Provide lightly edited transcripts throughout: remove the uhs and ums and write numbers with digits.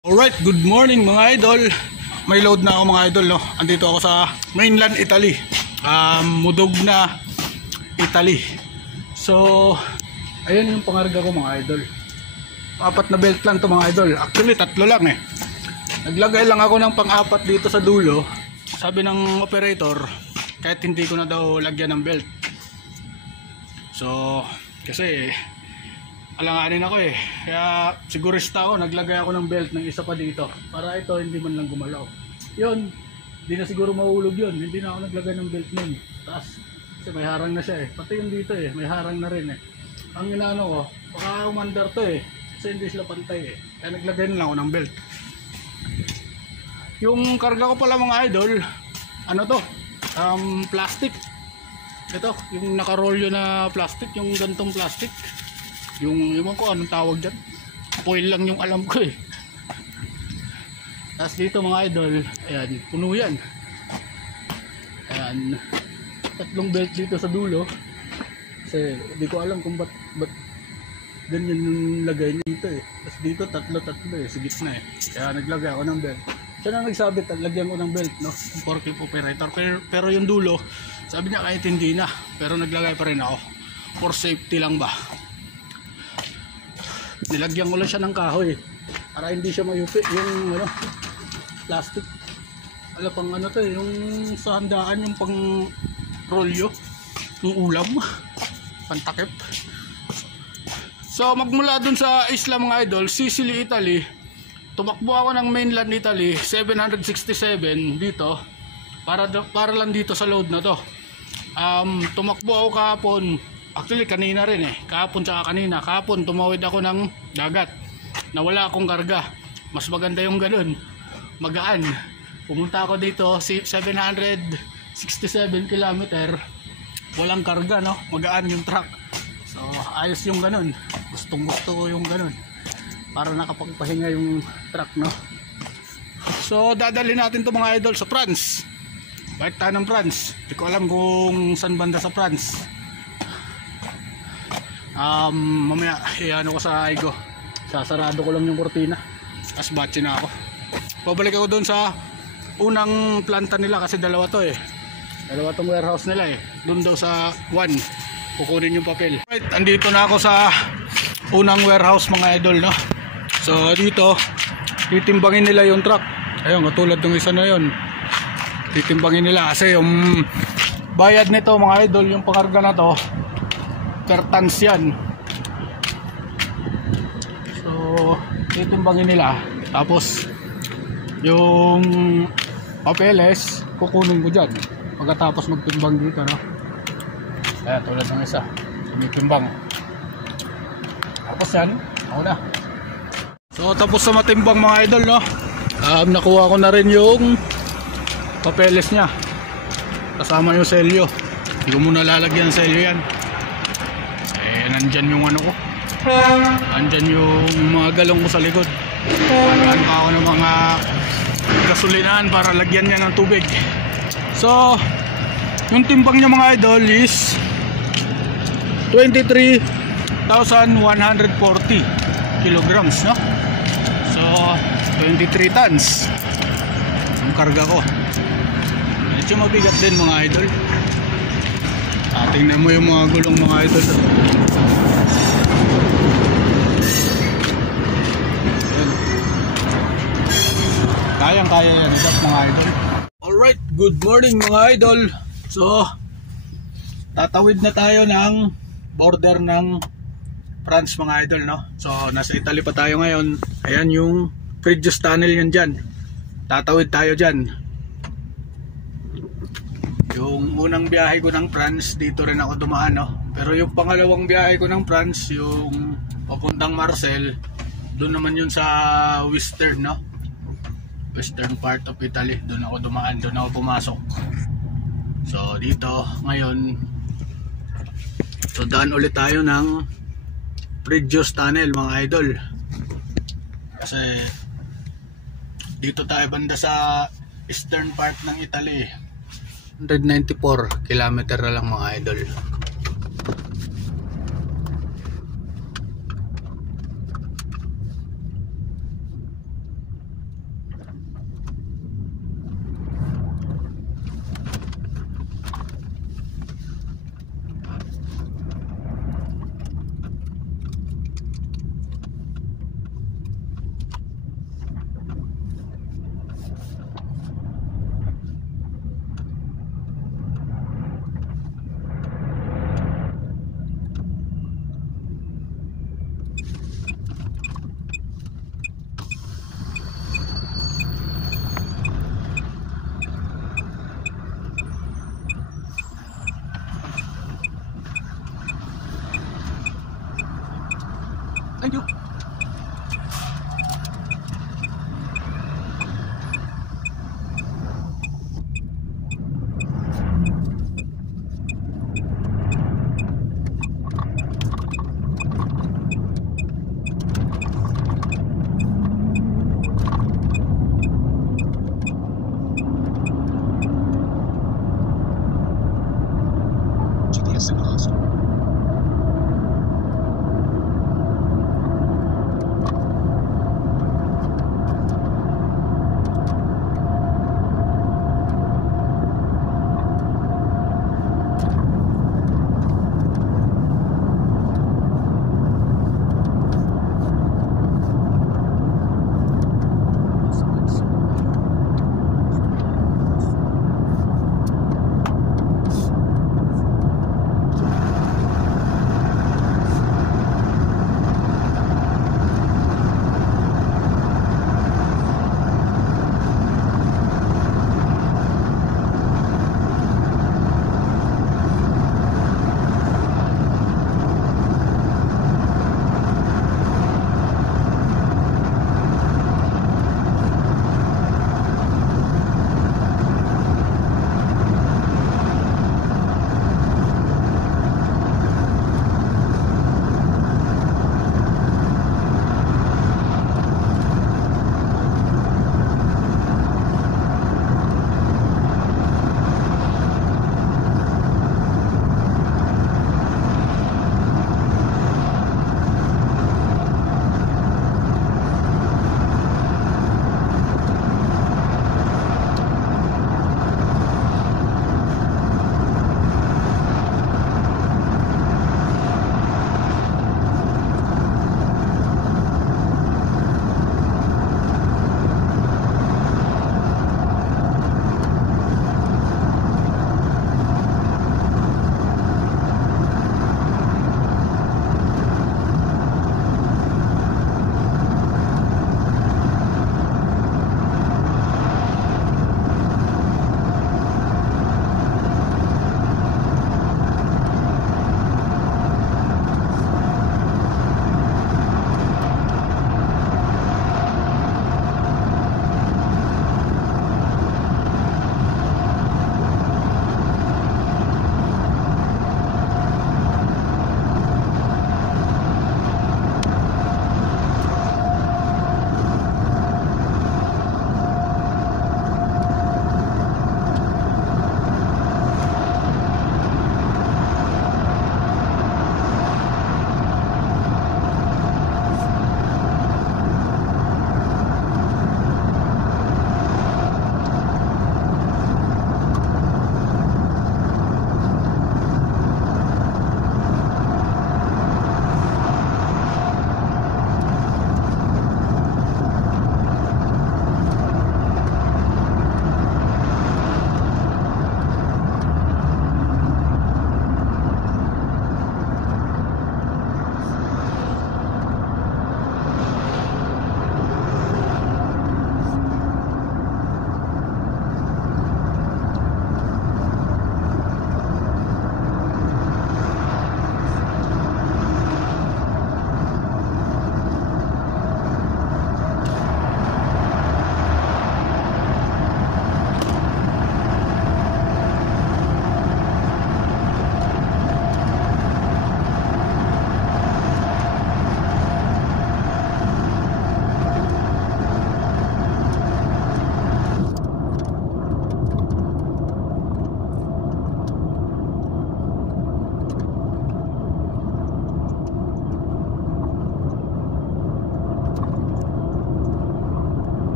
Alright, good morning mga idol. May load na ako mga idol, no? Andito ako sa mainland Italy, Mudugna, Italy. So, ayun yung pangarga ko mga idol. 4 na belt lang to mga idol. Actually 3 lang eh. Naglagay lang ako ng pang-4 dito sa dulo. Sabi ng operator, kahit hindi ko na daw lagyan ng belt. So, kasi alanganin ako eh, kaya sigurista ako, naglagay ako ng belt ng isa pa dito para ito hindi man lang gumalaw. Yun, hindi na siguro mahulog yun, hindi na ako naglagay ng belt nun taas, kasi may harang na siya eh, pati yung dito eh, may harang na rin eh. Ang inaano ko, baka umandar to eh, kasi hindi sila pantay eh, kaya naglagay na lang ako ng belt. Yung karga ko pala mga idol, ano to, plastic. Ito, yung nakarolyo na plastic, yung gantong plastic. Yung iwan ko anong tawag dyan, foil lang yung alam ko eh. Tapos dito mga idol, ayan, puno yan. Ayan, 3 belt dito sa dulo. Kasi hindi ko alam kung ba't ganyan yung lagay dito eh. Tapos dito tatlo eh, sa gitna eh. Kaya naglagay ako ng belt. Siya na nagsabi, lagyan ko ng belt, no? Yung forklift operator. Pero yung dulo, sabi niya kahit hindi na, pero naglagay pa rin ako. For safety lang ba? Nilagyan ko lang siya ng kahoy para hindi siya mayupi yung ano, plastic. Alam pang ano to, yung sa handaan, yung pang rolyo, yung ulam, pantakip. So magmula dun sa isla mga idol, Sicily, Italy, tumakbo ako ng mainland Italy, 767 dito para lang dito sa load na to. Tumakbo ako kahapon. Actually kanina rin eh, kahapon tsaka kanina. Kahapon tumawid ako ng dagat na wala akong karga. Mas maganda yung ganun, magaan. Pumunta ako dito 767 km, walang karga, no? Magaan yung truck. So ayos yung ganun, gustong gusto ko yung ganun, para nakapagpahinga yung truck, no? So dadalhin natin to mga idol sa France. Balik tayo ng France. Hindi ko alam kung saan banda sa France. Mamaya ano ko sa Aigo, sasarado ko lang yung kortina, tapos batsi na ako. Pabalik ako doon sa unang planta nila kasi dalawa to eh, dalawa tong warehouse nila eh. Doon daw sa 1 kukunin yung papel. Right, andito na ako sa unang warehouse mga idol, no? So dito titimbangin nila yung truck. Ayun, katulad ng isa na yun, titimbangin nila kasi yung bayad nito mga idol, yung pakarga na to per tons yan. So titimbangin nila, tapos yung papeles kukunin ko dyan pagkatapos magtimbang dito, no? Kaya tulad ng isa, tumitimbang, tapos yan, ako na. So tapos sa matimbang mga idol, no? Nakuha ko na rin yung papeles nya kasama yung selyo. Hindi ko muna lalagyan ng selyo yan. Nandyan yung ano ko, nandyan yung mga galong ko sa likod. Nandyan pa ako ng mga gasolinaan para lagyan niya ng tubig. So yung timbang niya mga idol is 23,140 kilograms, no? So 23 tons ang karga ko. Medyo mabigat din mga idol. Tingnan mo yung mga gulong mga idol. Kayang-kaya yan ito mga idol. Alright, good morning mga idol. So tatawid na tayo ng border ng France mga idol, no? So nasa Italy pa tayo ngayon. Ayan yung Frejus Tunnel yan dyan. Tatawid tayo dyan. Yung unang biyahe ko ng France, dito rin ako dumaan, no? Pero yung pangalawang biyahe ko ng France, yung papuntang Marseille, doon naman yun sa western, no? Western part of Italy. Doon ako dumaan, doon ako pumasok. So dito ngayon, so daan ulit tayo ng Frejus Tunnel mga idol. Kasi dito tayo banda sa eastern part ng Italy. 194 kilometer na lang mga idol.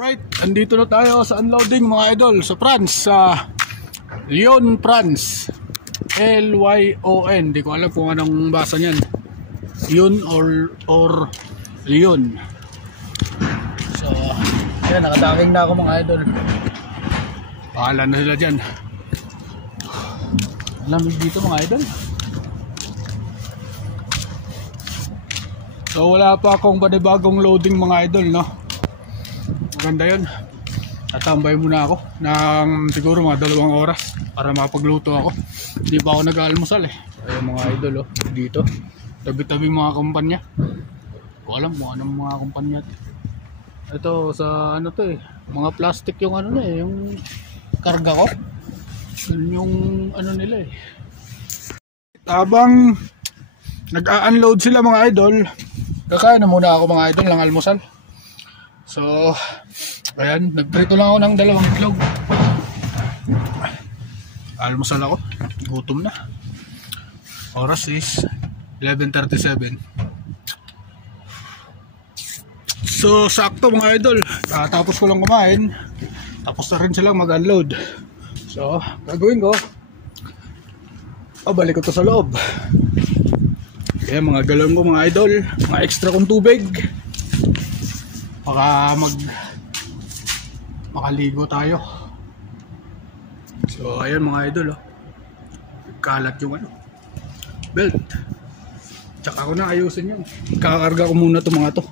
Right, andito na tayo sa unloading mga idol sa France, sa Lyon, France. L-Y-O-N. Di ko alam kung anong basa niyan. Lyon or Lyon. So, ayan, nakadaking na ako mga idol. Pahala na sila dyan. Lamig dito mga idol. So, wala pa akong bagong loading mga idol, no? Maganda yun. Tatambay muna ako ng siguro mga 2 oras para makapagluto ako. Hindi pa ako nag-aalmusal eh. Ayun mga idol oh, dito. Tabi-tabi mga kumpanya. Hindi ko alam kung anong mga kumpanya. Ito sa ano to eh. Mga plastic yung ano na eh. Yung karga ko. Yung ano nila eh. Habang nag-a-unload sila mga idol, kakain na muna ako mga idol ng almusal. So, ayan, nagprito lang ako ng 2 itlog. Almusal ako, gutom na. Oras is 11:37. So, sakto mga idol. Tapos ko lang kumain. Tapos na rin silang mag-unload. So, gagawin ko, balik ko to sa loob. Kaya mga galon ko mga idol, mga extra kong tubig. Baka makaligo tayo. So ayan mga idol oh. Kalat yung ano, belt. Tsaka ako na ayusin yun. Kakarga ko muna to mga to.